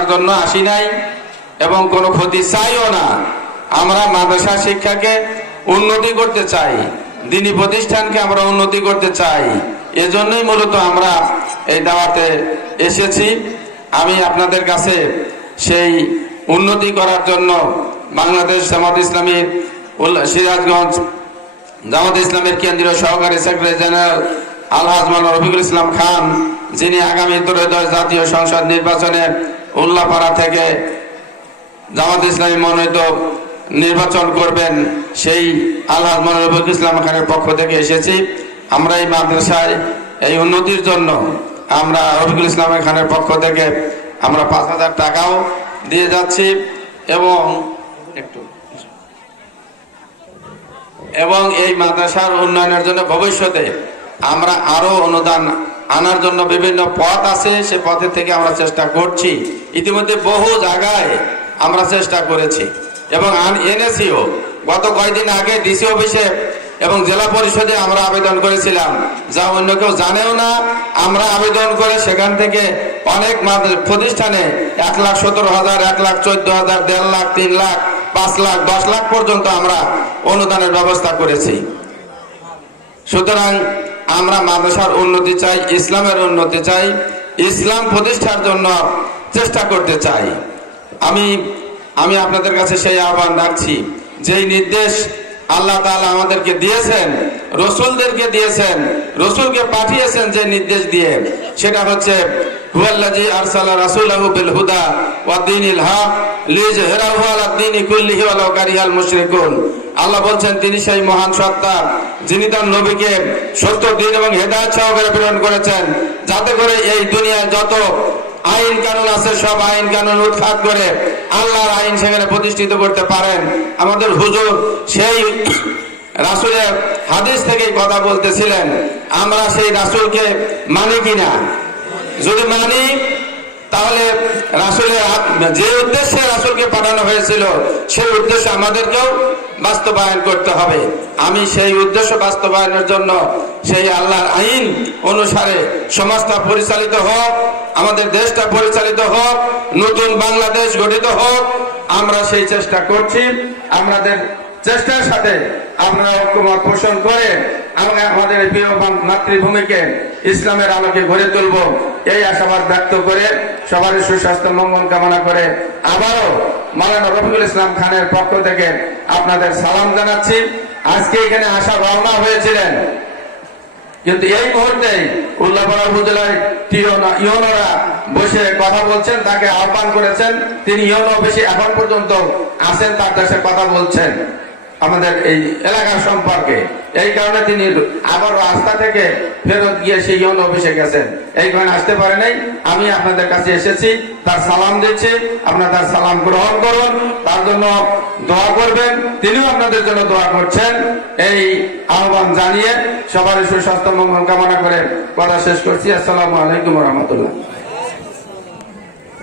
করার জন্য আসি নাই এবং কোনো ক্ষতি চাইও না। আমরা মাদ্রাসা শিক্ষাকে উন্নতি করতে চাই, দ্বীনি প্রতিষ্ঠানকে আমরা উন্নতি করতে চাই। এজন্যই মূলত আমরা এই দাওয়াতে এসেছি। আমি আপনাদের কাছে সেই উন্নতি করার জন্য বাংলাদেশ জামাত ইসলামীর সিরাজগঞ্জ জামাত ইসলামের কেন্দ্রীয় সহকারী সেক্রেটারি জেনারেল আলহাজ মাওলানা রফিকুল ইসলাম খান, যিনি আগামী ত্রয়োদশ জাতীয় সংসদ নির্বাচনে উল্লাপাড়া থেকে জামাত ইসলামী মনোনীত নির্বাচন করবেন, সেই আলহাজ মাওলানা রফিকুল ইসলাম খানের পক্ষ থেকে এসেছি। আমরা এই মাদ্রাসায় এই উন্নতির জন্য আমরা রফিকুল ইসলাম খানের পক্ষ থেকে আমরা 5,000 টাকাও দিয়ে যাচ্ছি এবং এই মাদ্রাসার উন্নয়নের জন্য ভবিষ্যতে আমরা আরো অনুদান আনার জন্য বিভিন্ন পথ আছে, সে পথের থেকে আমরা চেষ্টা করছি। ইতিমধ্যে বহু জায়গায় আমরা চেষ্টা করেছি এবং এনেছিও। গত কয়েকদিন আগে ডিসি অফিসে এবং জেলা পরিষদে আমরা আবেদন করেছিলাম, যা অন্য কেউ জানেও না। আমরা আবেদন করে সেখান থেকে অনেক প্রতিষ্ঠানে 1,17,000, 1,14,000, 1.5 লাখ, 3 লাখ, 5 লাখ, 10 লাখ পর্যন্ত আমরা অনুদানের ব্যবস্থা করেছি। সুতরাং আমরা মাদ্রাসার উন্নতি চাই, ইসলামের উন্নতি চাই, ইসলাম প্রতিষ্ঠার জন্য চেষ্টা করতে চাই। আমি আপনাদের কাছে সেই আহ্বান রাখছি, যেই নির্দেশ আল্লাহ তাআলা আমাদেরকে দিয়েছেন, রসুলদেরকে দিয়েছেন, রসুলকে পাঠিয়েছেন যে নির্দেশ দিয়ে, সেটা হচ্ছে হুয়াল্লাযী আরসালা রাসূলাহু বিল হুদা ওয়া দীনিল হক লিইয়ুযহিরাহু আলাদ দীনি কুল্লিহি ওয়ালাউ কারিহাল মুশরিকুন। আল্লাহ বলছেন তিনি সেই মহান সত্তা যিনি তার নবীকে সত্য দ্বীন এবং হেদায়েত সহকারে প্রেরণ করেছেন, যাতে করে এই দুনিয়ায় যত আইন কানুন আছে সব আইন কানুন উৎখাত করে আল্লাহর আইন সেখানে প্রতিষ্ঠিত করতে পারেন। আমাদের হুজুর সেই রাসূলের হাদিস থেকেই কথা বলতেছিলেন। আমরা সেই রাসূলকে মানি কিনা? যদি মানি তাহলে রাসূলের যে উদ্দেশ্যে রাসূলকে পাঠানো হয়েছিল সেই উদ্দেশ্য আমাদেরকেও বাস্তবায়ন করতে হবে। আমি সেই উদ্দেশ্য বাস্তবায়নের জন্য সেই আল্লাহর আইন অনুসারে সমাজটা পরিচালিত হোক, আমাদের দেশটা পরিচালিত হোক, নতুন বাংলাদেশ গঠিত হোক, আমরা সেই চেষ্টা করছি। আমাদের চেষ্টার সাথে আমরা ঐক্যমত পোষণ করে আমরা আমাদের প্রিয় মাতৃভূমিকে ইসলামের আলোকে গড়ে তুলব, এই আশাবাদ ব্যক্ত করে সবার সুস্বাস্থ্য মঙ্গল কামনা করে আবারও মাওলানা রফিকুল ইসলাম খানের পক্ষ থেকে আপনাদের সালাম জানাচ্ছি। আজকে এখানে আসা রওনা হয়েছিলেন, কিন্তু এই মুহূর্তে উল্লাপাড়া উপজেলায় ইউনোরা বসে কথা বলছেন, তাকে আহ্বান করেছেন, তিনি ইউনো অফিসে এখন পর্যন্ত আছেন, তার কাছে কথা বলছেন আমাদের এই এলাকার সম্পর্কে। এই কারণে তিনি আবার রাস্তা থেকে ফেরত গিয়ে সেই ইউনো অফিসে গেছেন, এই কারণে আসতে পারে নাই। আমি আপনাদের কাছে এসেছি, তার সালাম দিচ্ছি, আপনারা তার সালাম গ্রহণ করুন, তার জন্য দোয়া করবেন, তিনিও আপনাদের জন্য দোয়া করছেন। এই আহ্বান জানিয়ে সবার সুস্বাস্থ্য মঙ্গল কামনা করে কথা শেষ করছি। আসসালামু আলাইকুম ওয়া রাহমাতুল্লাহ।